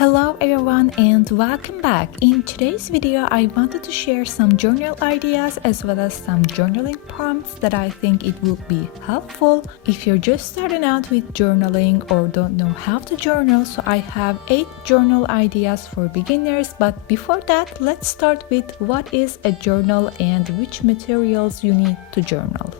Hello everyone and welcome back. In today's video, I wanted to share some journal ideas as well as some journaling prompts that I think it will be helpful if you're just starting out with journaling or don't know how to journal. So I have 8 journal ideas for beginners, but before that, let's start with what is a journal and which materials you need to journal.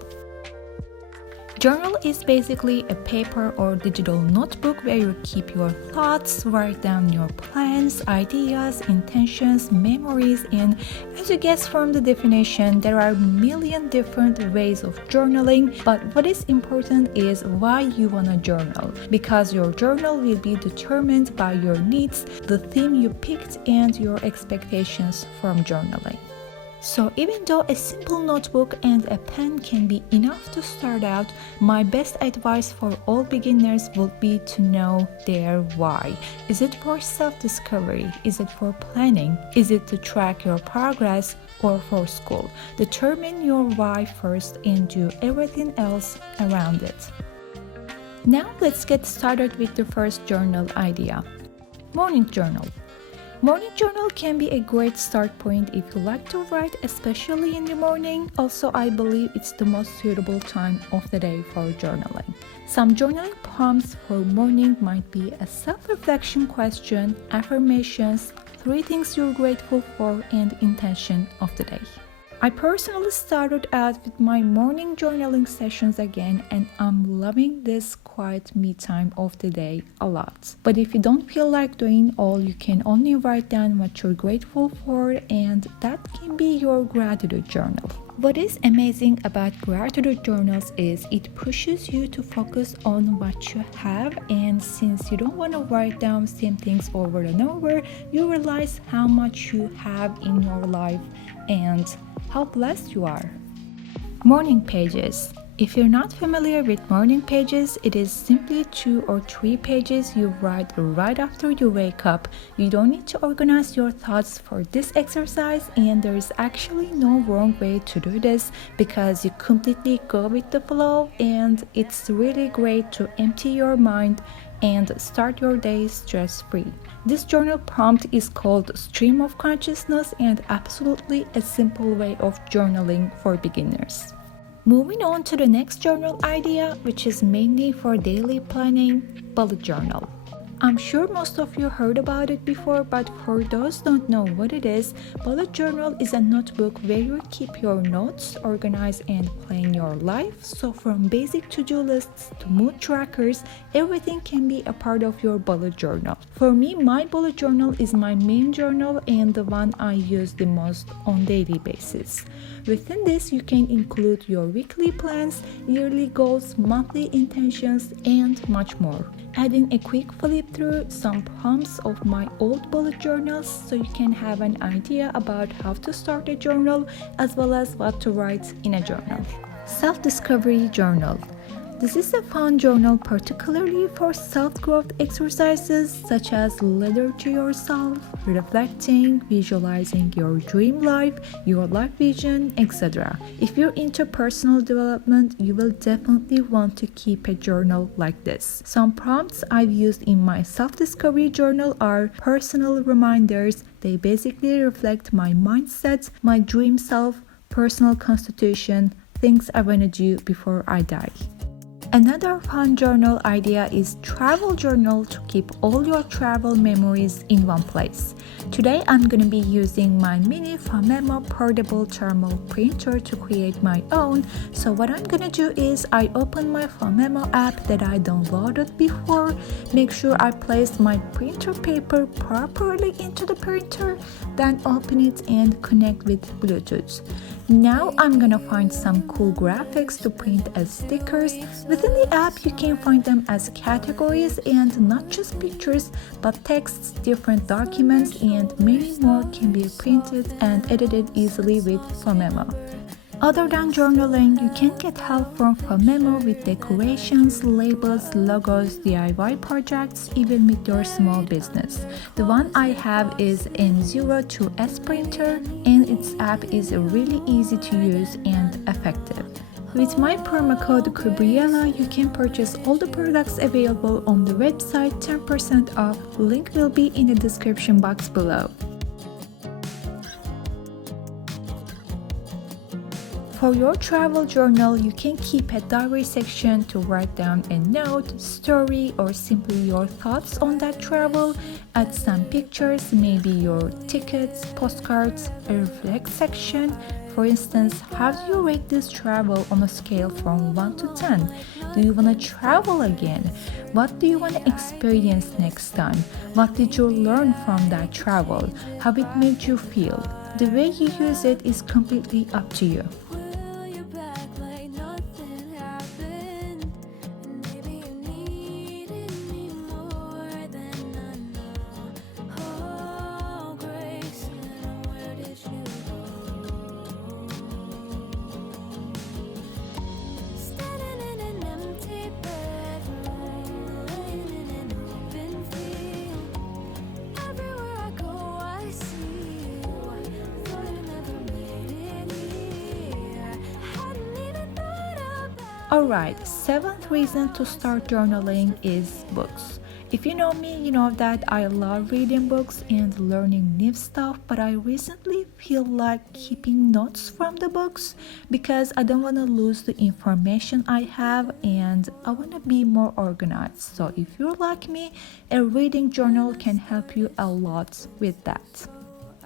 Journal is basically a paper or digital notebook where you keep your thoughts, write down your plans, ideas, intentions, memories, and as you guess from the definition, there are a million different ways of journaling, but what is important is why you want to journal, because your journal will be determined by your needs, the theme you picked, and your expectations from journaling. So even though a simple notebook and a pen can be enough to start out, my best advice for all beginners would be to know their why. Is it for self-discovery? Is it for planning? Is it to track your progress or for school? Determine your why first and do everything else around it. Now let's get started with the first journal idea. Morning journal. Morning journal can be a great start point if you like to write, especially in the morning. Also, I believe it's the most suitable time of the day for journaling. Some journaling prompts for morning might be a self-reflection question, affirmations, 3 things you're grateful for, and intention of the day. I personally started out with my morning journaling sessions again, and I'm loving this quiet me time of the day a lot. But if you don't feel like doing all, you can only write down what you're grateful for, and that can be your gratitude journal. What is amazing about gratitude journals is it pushes you to focus on what you have, and since you don't want to write down same things over and over, you realize how much you have in your life and how blessed you are. Morning pages. If you're not familiar with morning pages, it is simply 2 or 3 pages you write right after you wake up. You don't need to organize your thoughts for this exercise, and there is actually no wrong way to do this because you completely go with the flow, and it's really great to empty your mind and start your day stress-free. This journal prompt is called Stream of Consciousness and absolutely a simple way of journaling for beginners. Moving on to the next journal idea, which is mainly for daily planning, bullet journal. I'm sure most of you heard about it before, but for those who don't know what it is, bullet journal is a notebook where you keep your notes, organize and plan your life. So from basic to-do lists to mood trackers, everything can be a part of your bullet journal. For me, my bullet journal is my main journal and the one I use the most on daily basis. Within this, you can include your weekly plans, yearly goals, monthly intentions, and much more. Adding a quick flip through some prompts of my old bullet journals so you can have an idea about how to start a journal as well as what to write in a journal. Self-discovery journal. This is a fun journal particularly for self-growth exercises such as letter to yourself, reflecting, visualizing your dream life, your life vision, etc. If you're into personal development, you will definitely want to keep a journal like this. Some prompts I've used in my self-discovery journal are personal reminders. They basically reflect my mindset, my dream self, personal constitution, things I want to do before I die. Another fun journal idea is travel journal to keep all your travel memories in one place. Today I'm going to be using my mini Phomemo portable thermal printer to create my own. So what I'm going to do is I open my Phomemo app that I downloaded before, make sure I place my printer paper properly into the printer, then open it and connect with Bluetooth. Now I'm gonna find some cool graphics to print as stickers. Within the app, you can find them as categories and not just pictures, but texts, different documents, and many more can be printed and edited easily with Phomemo. Other than journaling, you can get help from Phomemo with decorations, labels, logos, DIY projects, even with your small business. The one I have is M02S printer, and its app is really easy to use and effective. With my promo code Gabriela, you can purchase all the products available on the website 10% off. Link will be in the description box below. For your travel journal, you can keep a diary section to write down a note, story, or simply your thoughts on that travel. Add some pictures, maybe your tickets, postcards, a reflect section. For instance, how do you rate this travel on a scale from 1 to 10? Do you want to travel again? What do you want to experience next time? What did you learn from that travel? How it made you feel? The way you use it is completely up to you. Alright, seventh reason to start journaling is books. If you know me, you know that I love reading books and learning new stuff, but I recently feel like keeping notes from the books because I don't want to lose the information I have and I want to be more organized. So if you're like me, a reading journal can help you a lot with that.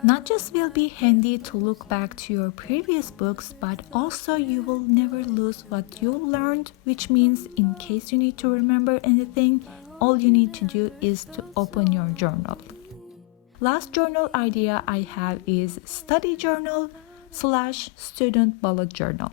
Not just will be handy to look back to your previous books, but also you will never lose what you learned, which means in case you need to remember anything, all you need to do is to open your journal. Last journal idea I have is study journal / student bullet journal.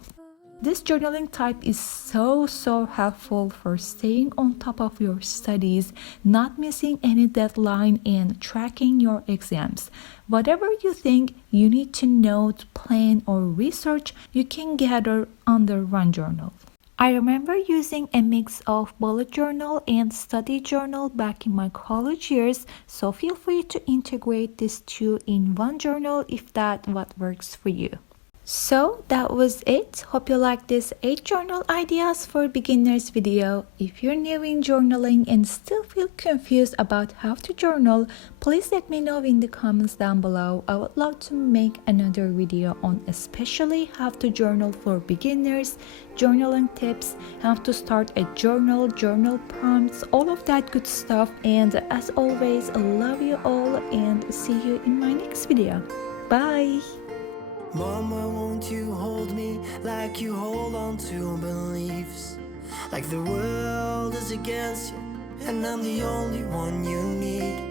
This journaling type is so helpful for staying on top of your studies, not missing any deadline, and tracking your exams. Whatever you think you need to note, plan, or research, you can gather under one journal. I remember using a mix of bullet journal and study journal back in my college years, so feel free to integrate these two in one journal if that's what works for you. So that was it. Hope you liked this 8 journal ideas for beginners video. If you're new in journaling and still feel confused about how to journal, please let me know in the comments down below. I would love to make another video on especially how to journal for beginners, journaling tips, how to start a journal prompts, all of that good stuff. And as always, I love you all and see you in my next video. Bye! Mama, won't you hold me like you hold on to beliefs? Like the world is against you and I'm the only one you need.